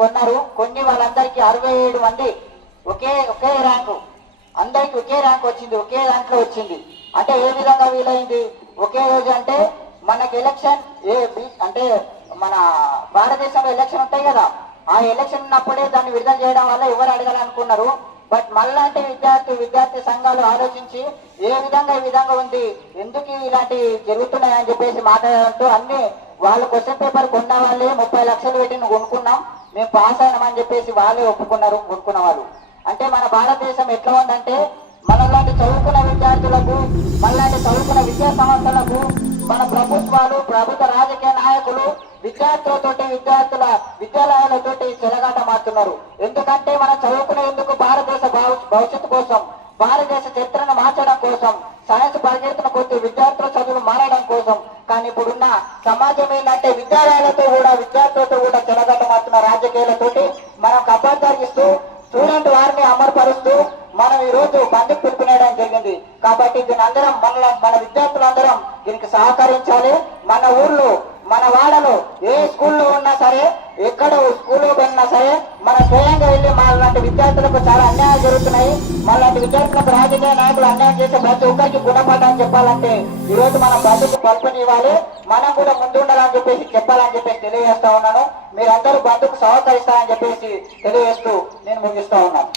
కొన్నారు. కొన్ని వాళ్ళందరికీ 67 మంది ఒకే ర్యాంకు, అందరికి ఒకే ర్యాంక్ వచ్చింది, ఒకే దాంట్లో వచ్చింది. అంటే ఏ విధంగా వీలైంది? ఒకే రోజు అంటే మనకి ఎలక్షన్ అంటే మన భారతదేశంలో ఎలక్షన్ ఉంటాయి కదా, ఆ ఎలక్షన్ ఉన్నప్పుడే దాన్ని విడుదల చేయడం వల్ల ఎవరు అడగాలనుకున్నారు. బట్ మళ్ళాంటి విద్యార్థి సంఘాలు ఆలోచించి ఏ విధంగా ఈ విధంగా ఉంది, ఎందుకు ఇలాంటి జరుగుతున్నాయని చెప్పేసి మాట్లాడడంతో అన్ని వాళ్ళు క్వశ్చన్ పేపర్ కొన్న వాళ్ళే 30 లక్షలు పెట్టి కొనుక్కున్నాం, మేము పాస్ అయినామని చెప్పేసి వాళ్ళే ఒప్పుకున్నారు కొనుక్కున్న వాళ్ళు. అంటే మన భారతదేశం ఎట్లా ఉందంటే మనలాంటి చదువుకున్న విద్యార్థులకు, మనలాంటి చదువుకున్న విద్యా సంస్థలకు మన ప్రభుత్వాలు, ప్రభుత్వ రాజకీయ నాయకులు విద్యార్థులతోటి, విద్యార్థుల విద్యాలయాలతోటి చెలగాట మారుతున్నారు. ఎందుకంటే మనం చదువుకునేందుకు భారతదేశ భవిష్యత్తు కోసం, భారతదేశ చరిత్రను మార్చడం కోసం, సైన్స్ పరిగెత్తున కొద్ది విద్యార్థుల చదువులు మారడం కోసం. కానీ ఇప్పుడున్న సమాజం ఏంటంటే విద్యార్థులతో కూడా చెలగాట మారుతున్న రాజకీయాలతోటి మనం కబ్బాయిస్తూ స్టూడెంట్ వారిని అమలుపరుస్తూ మనం ఈ రోజు బంధుకు పిలుపునేయడం జరిగింది. కాబట్టి దీని అందరం మన విద్యార్థులందరం దీనికి సహకరించాలి. మన ఊర్లో, మన వాడలో ఏ స్కూల్లో ఉన్నా సరే, ఎక్కడ స్కూల్లో పోయినా సరే మన స్వయంగా వెళ్ళి మనలాంటి విద్యార్థులకు చాలా అన్యాయం జరుగుతున్నాయి, మనలాంటి విద్యార్థులకు రాజకీయ నాయకులు అన్యాయం చేసే ప్రతి ఒక్కరికి గుణపాఠం చెప్పాలంటే ఈ రోజు మనం బంధుకు పలుపునివ్వాలి, మనం కూడా ముందు ఉండాలని చెప్పేసి చెప్పాలని చెప్పేసి తెలియజేస్తా ఉన్నాను. మీరందరూ బంధుకు సహకరిస్తారని చెప్పేసి తెలియజేస్తూ నేను ముగిస్తా ఉన్నాను.